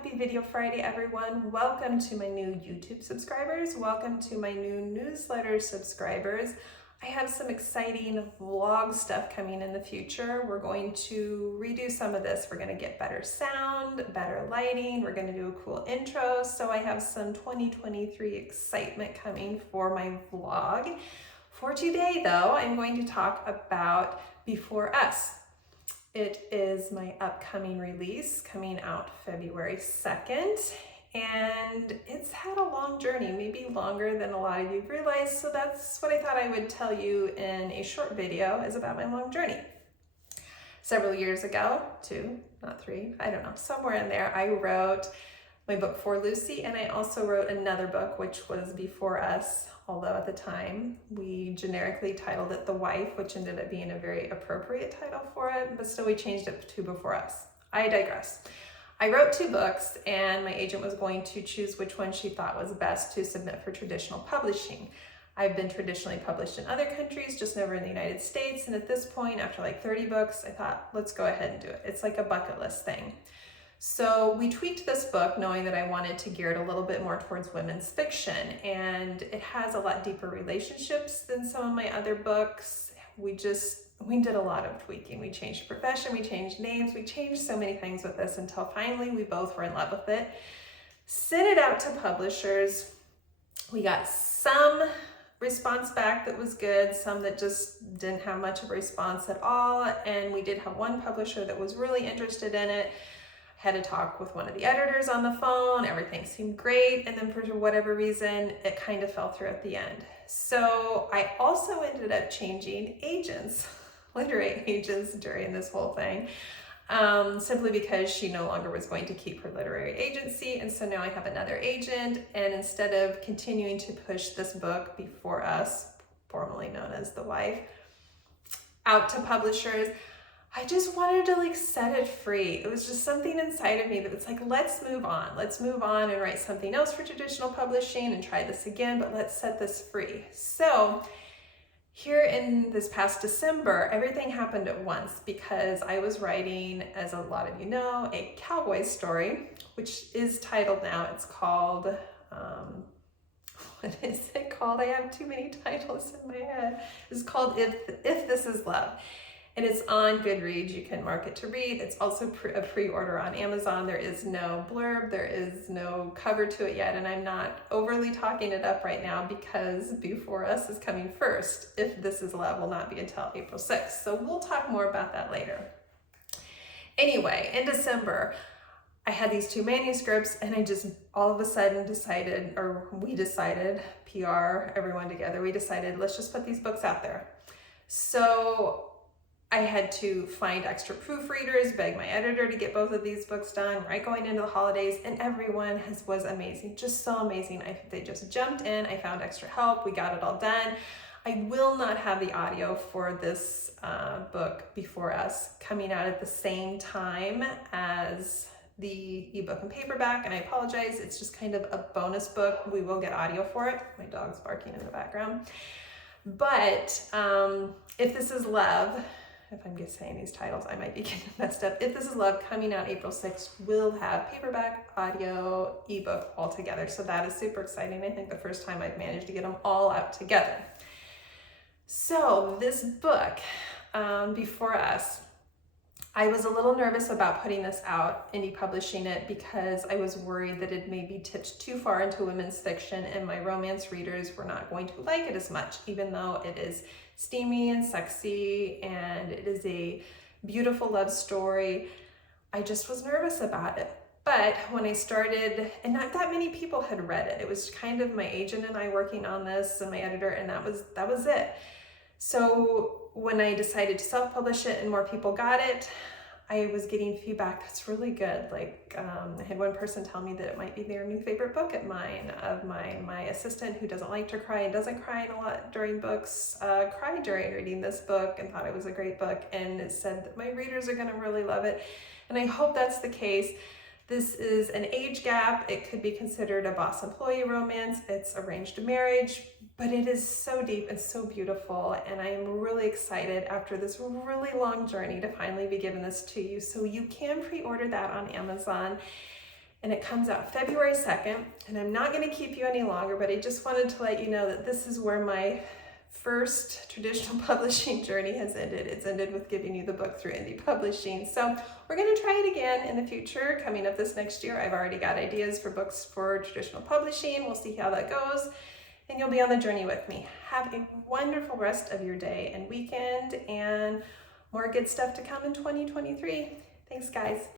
Happy Video Friday, everyone. Welcome to my new YouTube subscribers. Welcome to my new newsletter subscribers. I have some exciting vlog stuff coming in the future. We're going to redo some of this. We're going to get better sound, better lighting. We're going to do a cool intro. So I have some 2023 excitement coming for my vlog. For today, though, I'm going to talk about Before Us. It is my upcoming release coming out February 2nd, and it's had a long journey, maybe longer than a lot of you realize, so that's what I thought I would tell you in a short video is about my long journey. Several years ago, 2, not 3, I don't know, somewhere in there, I wrote my book For Lucy, and I also wrote another book which was Before Us, although at the time we generically titled it The Wife, which ended up being a very appropriate title for it, but still we changed it to Before Us. I digress. I wrote 2 books, and my agent was going to choose which one she thought was best to submit for traditional publishing. I've been traditionally published in other countries, just never in the United States, and at this point, after like 30 books, I thought, let's go ahead and do it. It's like a bucket list thing. So we tweaked this book knowing that I wanted to gear it a little bit more towards women's fiction, and it has a lot deeper relationships than some of my other books. We did a lot of tweaking. We changed profession, we changed names, we changed so many things with this until finally we both were in love with it. Sent it out to publishers. We got some response back that was good, some that just didn't have much of a response at all, and we did have one publisher that was really interested in it. Had a talk with one of the editors on the phone, everything seemed great, and then for whatever reason, it kind of fell through at the end. So I also ended up changing agents, literary agents during this whole thing, simply because she no longer was going to keep her literary agency, and so now I have another agent, and instead of continuing to push this book Before Us, formerly known as The Wife, out to publishers, I just wanted to set it free. It was just something inside of me that was like, let's move on and write something else for traditional publishing and try this again, but let's set this free. So here in this past December, everything happened at once because I was writing, as a lot of you know, a cowboy story, which is titled now. It's called, what is it called? I have too many titles in my head. It's called If This Is Love. And it's on Goodreads. You can mark it to read. It's also a pre-order on Amazon. There is no blurb. There is no cover to it yet. And I'm not overly talking it up right now because Before Us is coming first. If This Is Love will not be until April 6th. So we'll talk more about that later. Anyway, in December, I had these 2 manuscripts, and I just all of a sudden decided, or we decided, PR, everyone together, we decided, let's just put these books out there. So I had to find extra proofreaders, beg my editor to get both of these books done right going into the holidays, and everyone was amazing, just so amazing. They just jumped in, I found extra help, we got it all done. I will not have the audio for this book Before Us coming out at the same time as the ebook and paperback, and I apologize, it's just kind of a bonus book. We will get audio for it. My dog's barking in the background. But If This Is Love, if I'm just saying these titles, I might be getting messed up. If This Is Love, coming out April 6th, will have paperback, audio, ebook all together. So that is super exciting. I think the first time I've managed to get them all out together. So this book, Before Us, I was a little nervous about putting this out, indie publishing it, because I was worried that it maybe tipped too far into women's fiction and my romance readers were not going to like it as much, even though it is steamy and sexy and it is a beautiful love story. I just was nervous about it. But when I started, and not that many people had read it, it was kind of my agent and I working on this and my editor, and that was it. So when I decided to self-publish it and more people got it, I was getting feedback that's really good. I had one person tell me that it might be their new favorite book of mine. My assistant, who doesn't like to cry and doesn't cry a lot during books, cried during reading this book and thought it was a great book, and it said that my readers are going to really love it. And I hope that's the case. This is an age gap. It could be considered a boss employee romance. It's arranged marriage, but it is so deep and so beautiful. And I am really excited after this really long journey to finally be giving this to you. So you can pre-order that on Amazon. and it comes out February 2nd. And I'm not going to keep you any longer, but I just wanted to let you know that this is where my first traditional publishing journey has ended. It's ended with giving you the book through indie publishing. So we're going to try it again in the future, coming up this next year. I've already got ideas for books for traditional publishing. We'll see how that goes, and you'll be on the journey with me. Have a wonderful rest of your day and weekend, and more good stuff to come in 2023. Thanks, guys.